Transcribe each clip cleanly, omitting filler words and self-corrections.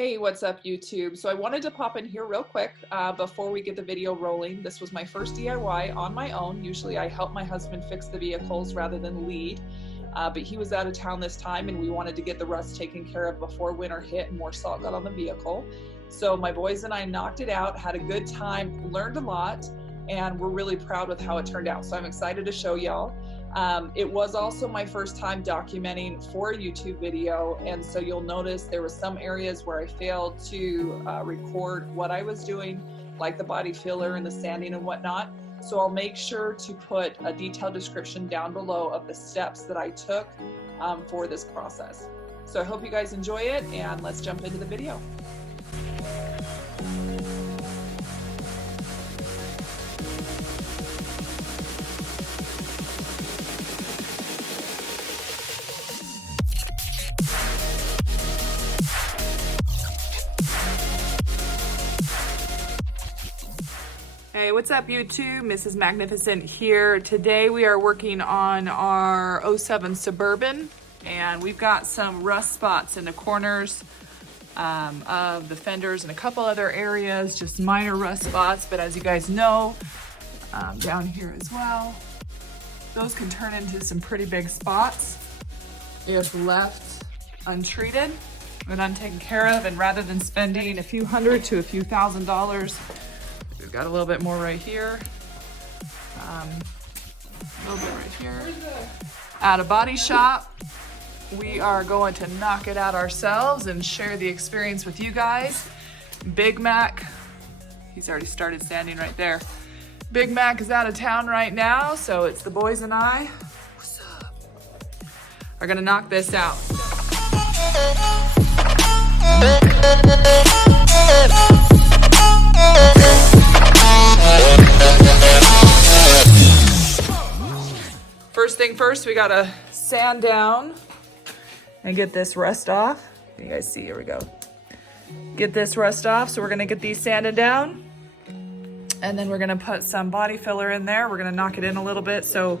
Hey, what's up YouTube? So I wanted to pop in here real quick before we get the video rolling. This was my first DIY on my own. Usually I help my husband fix the vehicles rather than lead, but he was out of town this time and we wanted to get the rust taken care of before winter hit and more salt got on the vehicle. So my boys and I knocked it out, had a good time, learned a lot, and we're really proud with how it turned out. So I'm excited to show y'all. It was also my first time documenting for a YouTube video, and so you'll notice there were some areas where I failed to record what I was doing, like the body filler and the sanding and whatnot. So I'll make sure to put a detailed description down below of the steps that I took for this process. So I hope you guys enjoy it, and let's jump into the video. Hey, what's up YouTube? Mrs. Magnificent here. Today we are working on our 07 Suburban, and we've got some rust spots in the corners of the fenders and a couple other areas, just minor rust spots, but as you guys know, down here as well, those can turn into some pretty big spots if left untreated and untaken care of. And rather than spending a few hundred to a few $1,000s, we've got a little bit more right here, a little bit right here. At a body shop, we are going to knock it out ourselves and share the experience with you guys. Big Mac, he's already started standing right there. Big Mac is out of town right now, so it's the boys and I, what's up, are gonna knock this out. First thing first, we gotta sand down and get this rust off. You guys see, here we go. Get this rust off, so we're gonna get these sanded down. And then we're gonna put some body filler in there. We're gonna knock it in a little bit, so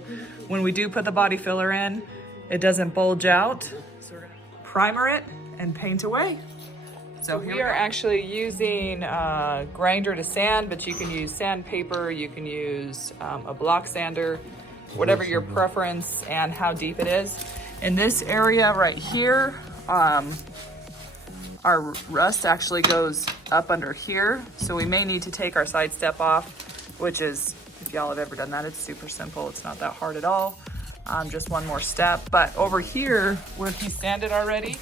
when we do put the body filler in, it doesn't bulge out. So we're gonna primer it and paint away. So here we are actually using a grinder to sand, but you can use sandpaper, you can use a block sander, whatever your preference and how deep it is. In this area right here, our rust actually goes up under here, so we may need to take our side step off, which is, if y'all have ever done that, it's super simple. It's not that hard at all. Just one more step. But over here, where he sanded already,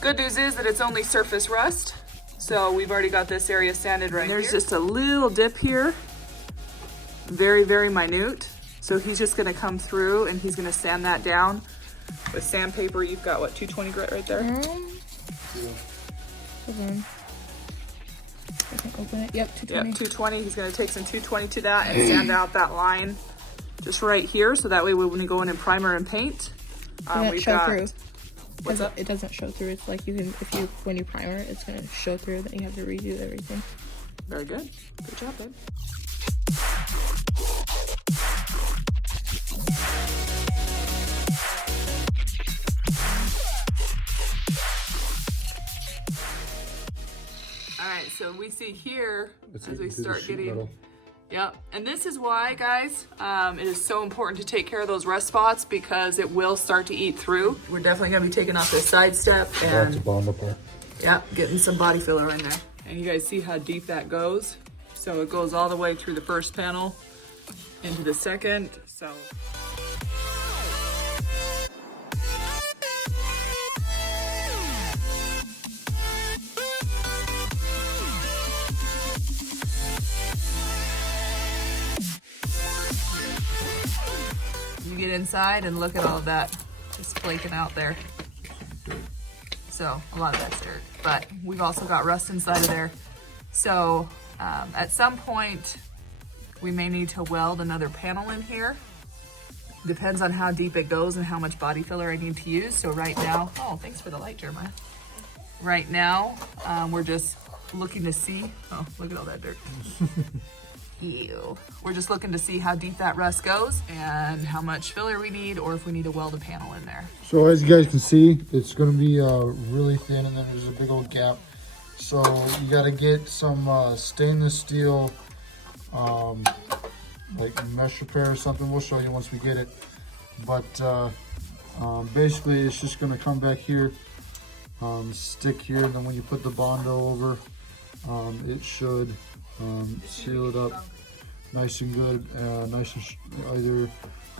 good news is that it's only surface rust. So we've already got this area sanded right here. There's just a little dip here, very, very minute. So he's just gonna come through and he's gonna sand that down with sandpaper. You've got what, 220 grit right there? Hold on. I can open it. Yep, 220. Yep, 220. He's gonna take some 220 to that and sand out that line just right here. So that way when we go in and primer and paint, we've got, through. What's up? It doesn't show through. It's like you can, when you primer it, it's gonna show through, then you have to redo everything. Very good. Good job, babe. All right, so we see here as we start getting, yep. And this is why, guys, it is so important to take care of those rust spots because it will start to eat through. We're definitely gonna be taking off this side step and yep, getting some body filler in there. And you guys see how deep that goes? So it goes all the way through the first panel into the second, so. You get inside and look at all of that just flaking out there. So a lot of that's dirt, but we've also got rust inside of there. So at some point we may need to weld another panel in here. Depends on how deep it goes and how much body filler I need to use. So right now, oh, thanks for the light, Jeremiah. Right now, we're just looking to see, oh, look at all that dirt. Ew. We're just looking to see how deep that rust goes and how much filler we need, or if we need to weld a panel in there. So as you guys can see, it's going to be really thin, and then there's a big old gap So you got to get some stainless steel, like mesh repair or something. We'll show you once we get it. But basically, it's just going to come back here, stick here, and then when you put the Bondo over, it should seal it up nice and good, nice and either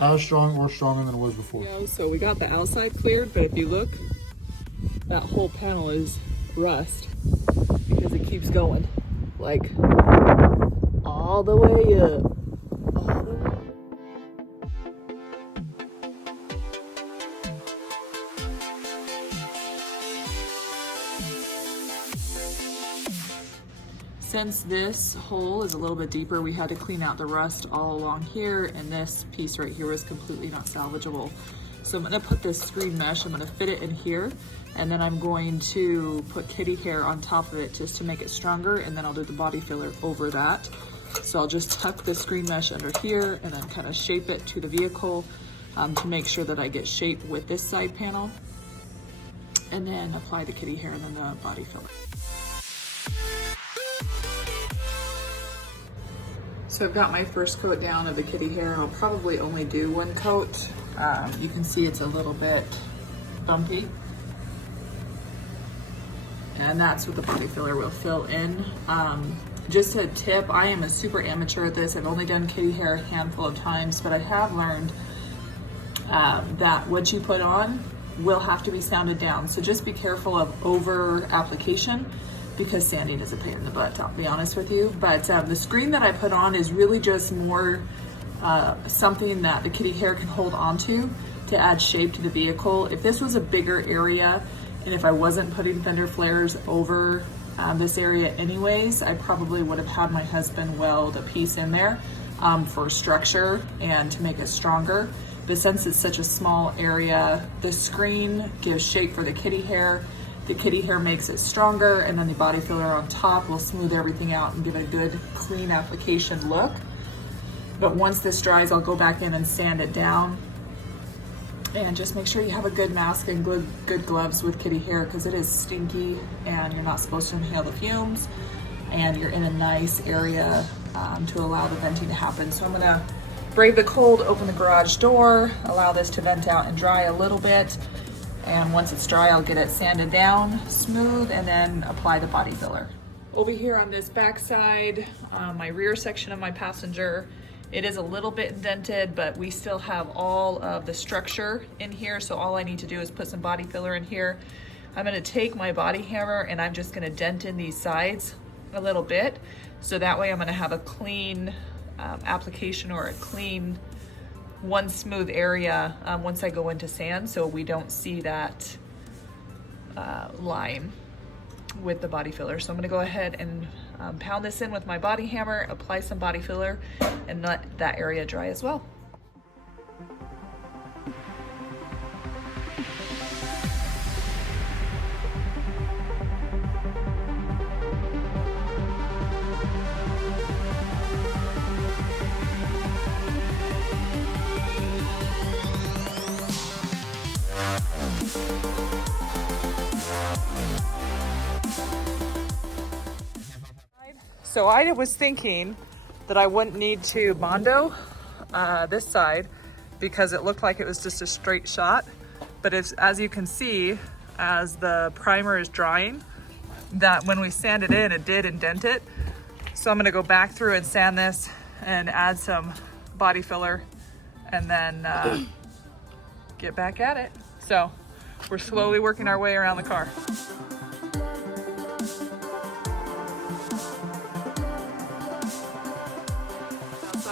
as strong or stronger than it was before. Yeah, so we got the outside cleared, but if you look, that whole panel is rust because it keeps going like all the way up. All the way up. Since this hole is a little bit deeper, we had to clean out the rust all along here, and this piece right here was completely not salvageable. So I'm gonna put this screen mesh, I'm gonna fit it in here, and then I'm going to put kitty hair on top of it just to make it stronger, and then I'll do the body filler over that. So I'll just tuck the screen mesh under here and then kind of shape it to the vehicle to make sure that I get shape with this side panel, and then apply the kitty hair and then the body filler. So I've got my first coat down of the kitty hair. I'll probably only do one coat. You can see it's a little bit bumpy. And that's what the body filler will fill in. Just a tip, I am a super amateur at this. I've only done kitty hair a handful of times, but I have learned that what you put on will have to be sanded down. So just be careful of over application, because sanding is a pain in the butt, I'll be honest with you. But the screen that I put on is really just more something that the kitty hair can hold onto to add shape to the vehicle. If this was a bigger area, and if I wasn't putting fender flares over this area anyways, I probably would have had my husband weld a piece in there for structure and to make it stronger. But since it's such a small area, the screen gives shape for the kitty hair. The kitty hair makes it stronger, and then the body filler on top will smooth everything out and give it a good clean application look. But once this dries, I'll go back in and sand it down, and just make sure you have a good mask and good gloves with kitty hair, because it is stinky and you're not supposed to inhale the fumes, and you're in a nice area to allow the venting to happen. So I'm gonna brave the cold, open the garage door, allow this to vent out and dry a little bit. And once it's dry, I'll get it sanded down, smooth, and then apply the body filler. Over here on this back side, my rear section of my passenger, it is a little bit indented, but we still have all of the structure in here. So all I need to do is put some body filler in here. I'm gonna take my body hammer and I'm just gonna dent in these sides a little bit. So that way I'm gonna have a clean application, or a clean one smooth area once I go into sand, so we don't see that line with the body filler. So I'm gonna go ahead and pound this in with my body hammer, apply some body filler, and let that area dry as well. So I was thinking that I wouldn't need to Bondo this side because it looked like it was just a straight shot. But as you can see, as the primer is drying, that when we sand it in, it did indent it. So I'm gonna go back through and sand this and add some body filler, and then get back at it. So we're slowly working our way around the car.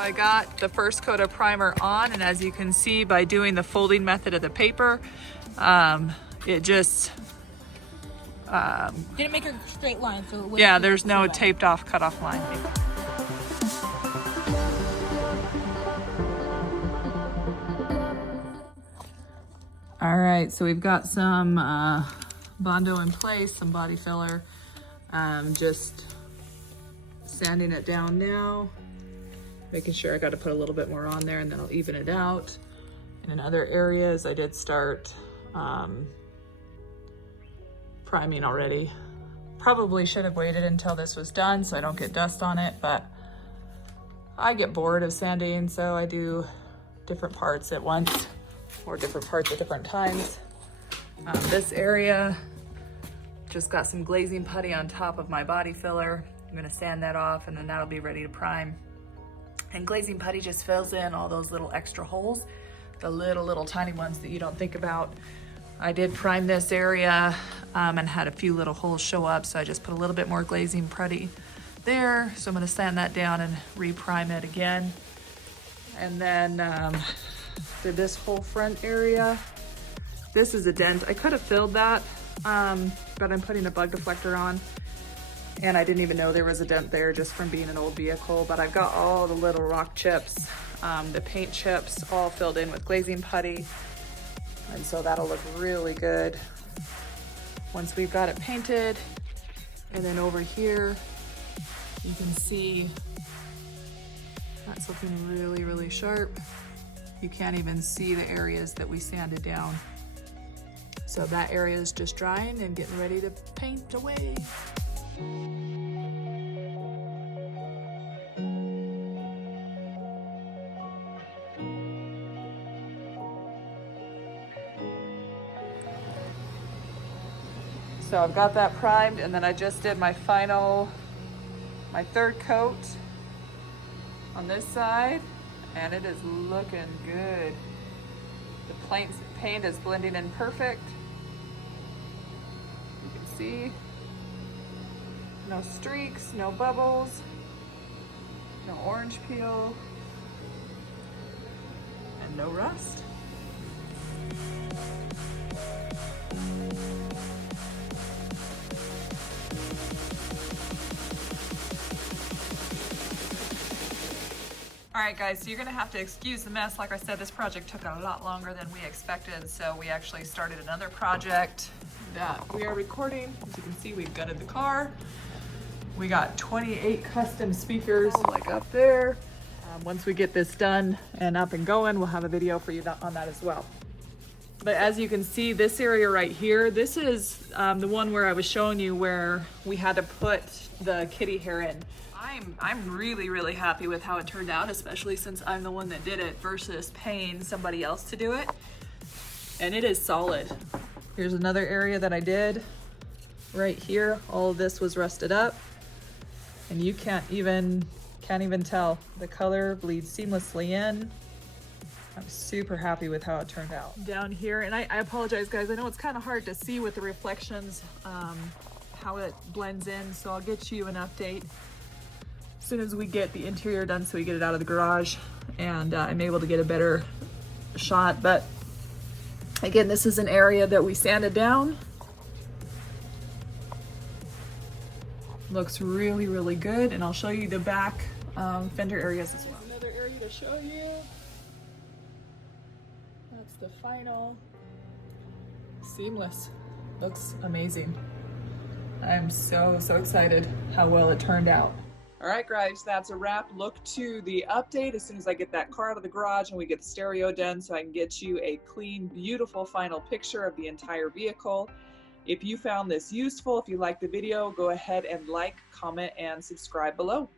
I got the first coat of primer on, and as you can see by doing the folding method of the paper, it just Didn't make a straight line, so it wouldn't. Yeah, there's no taped off cut off line. All right, so we've got some Bondo in place, some body filler, just sanding it down now. Making sure I got to put a little bit more on there, and then I'll even it out. And in other areas, I did start priming already Probably should have waited until this was done so I don't get dust on it, but I get bored of sanding, so I do different parts at once or different parts at different times. This area just got some glazing putty on top of my body filler. I'm gonna sand that off and then that'll be ready to prime. And glazing putty just fills in all those little extra holes, the little tiny ones that you don't think about. I did prime this area and had a few little holes show up, so I just put a little bit more glazing putty there. So I'm gonna sand that down and re-prime it again. And then did this whole front area. This is a dent. I could have filled that, but I'm putting a bug deflector on. And I didn't even know there was a dent there just from being an old vehicle, but I've got all the little rock chips, the paint chips all filled in with glazing putty. And so that'll look really good once we've got it painted. And then over here, you can see that's looking really sharp. You can't even see the areas that we sanded down. So that area is just drying and getting ready to paint away. So I've got that primed, and then I just did my third coat on this side, and it is looking good. The paint is blending in perfect. You can see no streaks, no bubbles, no orange peel, and no rust. All right guys, so you're gonna have to excuse the mess. Like I said, this project took a lot longer than we expected, so we actually started another project that we are recording. As you can see, we've gutted the car. We got 28 custom speakers like up there. Once we get this done and up and going, we'll have a video for you on that as well. But as you can see, this area right here, this is the one where I was showing you where we had to put the kitty hair in. I'm really happy with how it turned out, especially since I'm the one that did it versus paying somebody else to do it. And it is solid. Here's another area that I did right here. All of this was rusted up, and you can't even tell. The color bleeds seamlessly in. I'm super happy with how it turned out. Down here, and I apologize guys, I know it's kind of hard to see with the reflections how it blends in, so I'll get you an update as soon as we get the interior done, so we get it out of the garage and I'm able to get a better shot. But again, this is an area that we sanded down. Looks really good, and I'll show you the back fender areas as well. Another area to show you. That's the final. Seamless. Looks amazing. I'm so excited how well it turned out. All right, guys, that's a wrap. Look to the update as soon as I get that car out of the garage and we get the stereo done, so I can get you a clean, beautiful final picture of the entire vehicle. If you found this useful, if you liked the video, go ahead and like, comment, and subscribe below.